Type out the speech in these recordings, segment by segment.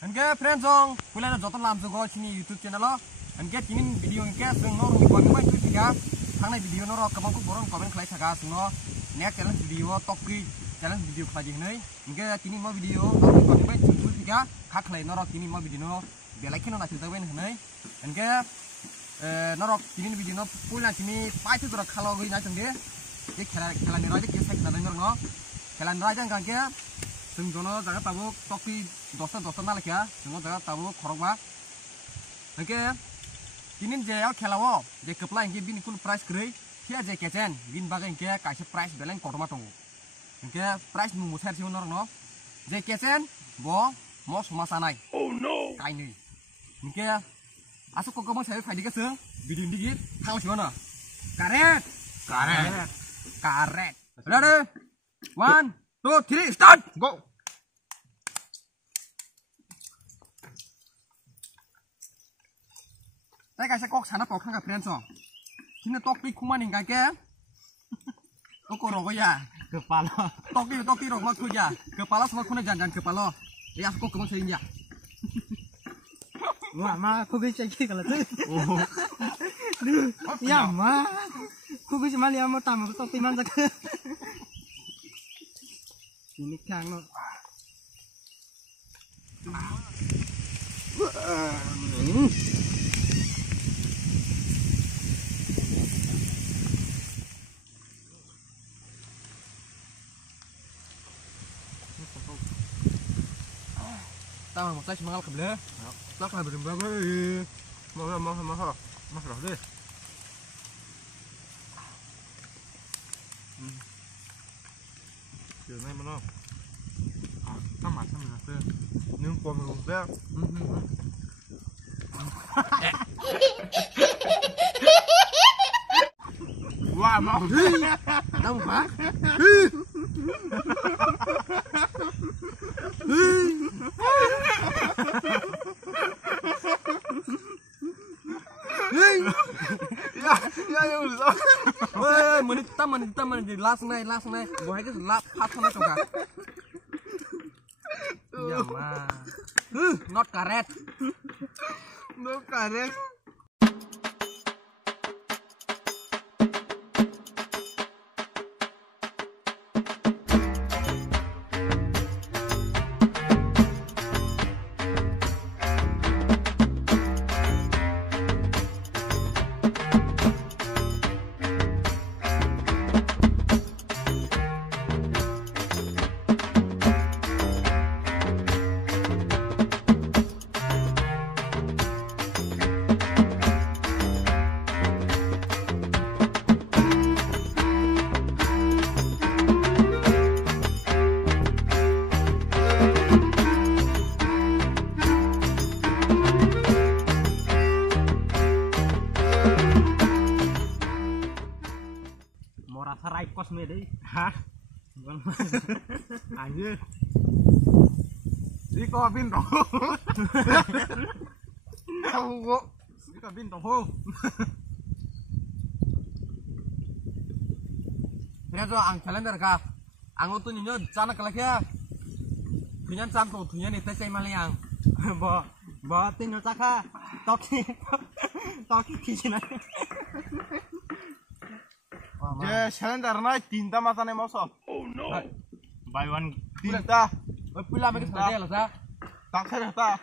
Enke friends ong, pula joton lam jogo sini YouTube channel lo. Enke tinin video enke seng no rung kami mai tu tiga. Thang nai video no ro kabang ku borong comment khlai thaga sungno. Next challenge video tokki challenge video khaji hnai. Enke tinin mo video no kami mai tu tiga. Kha khlai no ro tinin mo video no belai keno na thilta ben hnai. Enke no ro tinin video no pula tini pai tu ro khalo goi na changge. Ye khela ni raj ke sek na no. Khela ni raj ang ke जों दोनो जागा ताबो टॉकी दस्ता ना लेखा जों जागा ताबो खरगबा ओके दिनिन जेयाव खेलावो जे कपला इंके बिन कुन प्राइस ग्रै थिया जे केचेन बिन बागे इंके काइसे प्राइस बेलें करमा दङ इंके प्राइस मु मुसार सिउ नर न जे केचेन बो म समासानाय ओ नो काइनै इंके आसु कोगम साइ फाइदिगा जों भिडियो दिगि थांसिव न correct ready 1 2 3 start go Saya kasih kok sana kok kan friends oh. Sini topi kuman nih kakek. Kok rogo ya? Kepala. Topi rogo aku ya. Kepala semua kuna jangan kepala. Ya aku kemana sih ya? Wah mah aku bisa cek kalau tuh. Ya mah. Aku bisa malah mau tamu topi mana ke? Ini kan lo. Tao một tay semangat ke belah. Tak lah berembang lagi. Mahal deh. Chiều nay mà nó các mặt xem là nhưng còn một bé wow mau đông quá menit teman di last night gua hai cái lap phát sama coba ya mah not karet Sarai kos me deh. Hah? Bukan. Anjir. Di kabin toh. Tahu kok. Di kabin toh. Ini tuh ang calendar kah? Ang tuh nyonya cana kelaknya. Punya cam tuh, punya nih tesai maliang. Bo tinyo caka. Toki kicina. Je calendar na tinta masa ne moso. Oh no. Buy one tinta. Pula bagi saja lah sa. Tak saya ta.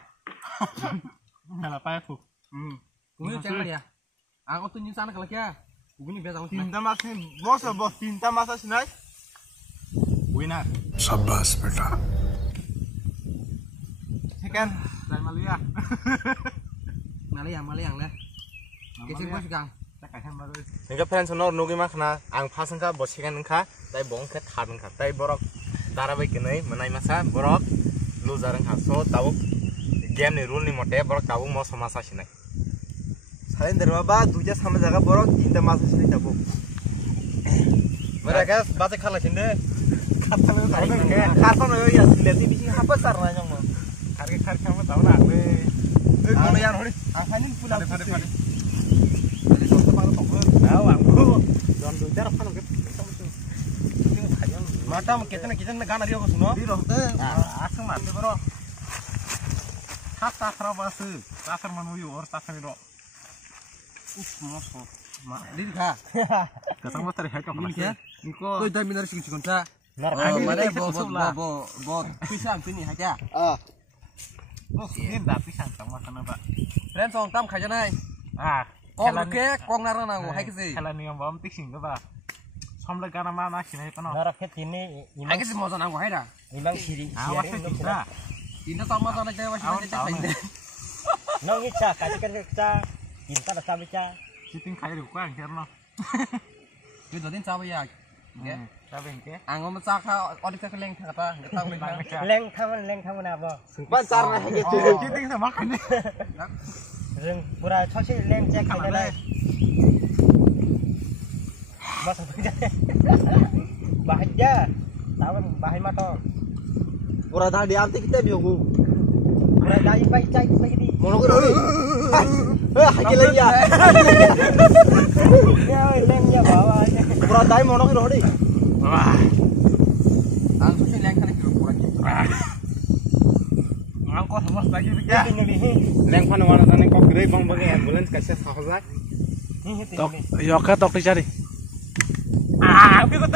Nggak apa aku. Ini cakap dia. Aku tuh nyusan kalau kia. Ini biasa aku. Tinta masa moso bos tinta masa sinai. Winner. Sabas beta. Second dan Malia. Malayang lah. Kisah pun sekarang. Nengka friends honor nugi makna ang pasangka bosikan nengka tai bongke thar nengka tai borok tarabai kenai menai masa borok loser nengka so tahu game ni rule ni mote borok tahu mau samasa sinai selain dari baba tujuh sama jaga borok tinta masa sinai tahu mereka baca kalah sinde kata lo ya sinde ti bisi apa sarna nyong mo karke kamu tahu na kono yang hori asanin pulang Mata kita ganas dia ko suno. Di rohte asang mate bro. Tata terabasi, tata manuyu or tata ni dok. Moso. Ma, ini kah? Ketemu mas terlihat kau Ini kah? Niko. Tuh dah minar sing cikonca. Ini Mana kita bo usul lah. pisang sini aja. Oh, ini tapi santai makan apa? Friend song tam khai janai. Kong ke kong nara nangu hai kisi. Kalau ni yang bawa tiksin ke ba? Sampai karena mana sih nih kono? Naraknya ini Hai kisi mau nangu hai dah. imang siri. Awas kita. Ini sama sana cewek masih cewek. Nong ica, kasih kerja, kita ada sabi ca. Siting kaya di kuang karena. Itu tadi cewek ya. Ya. Tapi ke? Angom macak audit ke leng kata, nggak tahu leng. Leng kamu apa? Pasar lah gitu. Siting sama kan? Reng pura chosi leng cek ke dalam. Mas apa? Bahagia, tahu bahaya matong. Pura dah diamti kita biunggu. Pura dah ipai cai lagi. Mono ko ri. Hai lagi ya. Ya lengnya bawa aja. Pura dai mono ko ri. Wah. Ang susi leng kan itu pura gitu. Ngangkot semua lagi ya. Ini. Leng pan wana tane kok gede bang bagi ambulans kasih sahozak. Tok, Yoka tok dicari. Aku tuh.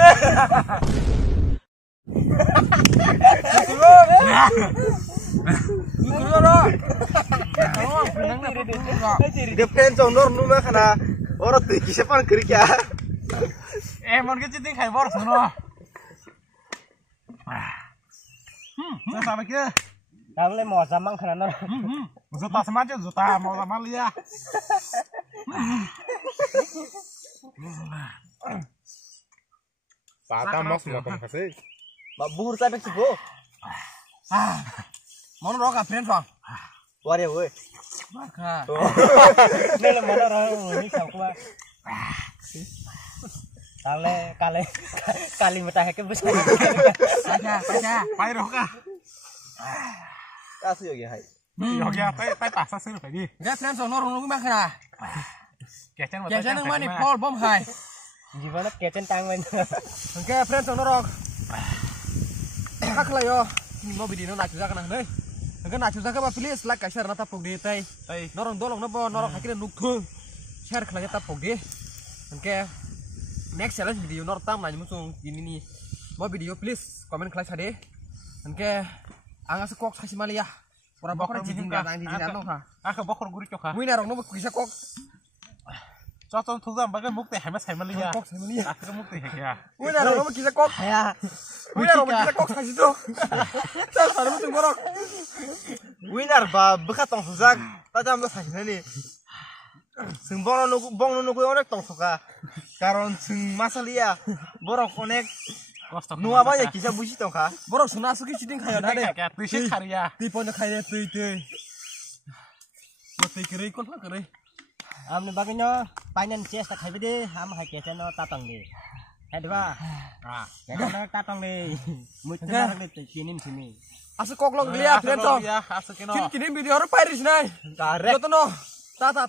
Defense honor numa kana orang tuh kisah pan kiri kya. Mon ke citing khai bor suno. Nah sampai ke. kamu le mau samang karena Zuta sama aja zuta mau sama lia. Pata mos mau kamu kasih. Babur saya bek subuh. Mau ngerok friend bang. Waria woi. Maka. Đây là món ăn ini kau kuah. Kali mata ke bus. Saja. Pai roka. Kasih lagi hai. Yogi pai pasa sih phải đi. Dia friend song nor nunggu makna. Kecen Kecen yang mana Paul bom hai. Gimana kecen tangan. Oke friend song norok. Kak lah yo. Ini mau video nak juga kena deh. Enggak nak juga ke please like share nata pog di tay. Norong dolong nopo norok akhirnya nukul. Share ke lagi ta pog di. Oke. Next challenge video nor tam nanya musung gini nih. Mau video please komen kelas hade. Oke. Anga sekok kasih malia. Ora bokor jijing ka ang jijing ano ka. Aku bokor guri coka. Wih narong nopo bisa kok. Contoh tuh bagai mukti hemat saya malia. Kok saya malia. Aku mukti ya. Wih narong nopo bisa kok. Ya. Wih narong bisa kok kasih tuh. Terus ada musung borok. Winner ba bekat tong suzak. Tata ambil sakit ini. Sing bong nuku onek tong suka. Karon sing masalia. Borok onek. Nu apa ya kisah busi tong ka? Borok suna suki citing kaya nade. Kayak tuh sih karya. Tiponya kaya tuh. Mati kiri kon lah kiri. Amne bagainya panjang cies tak hai deh, am hai kecen no tatang deh. Hai dua. Kecen no tatang deh. Mucun orang deh sini. Asu kok lo lihat friend tong. Ya, asuk kino. Kini video harus pairis nai. Karek. Jotono. Tata.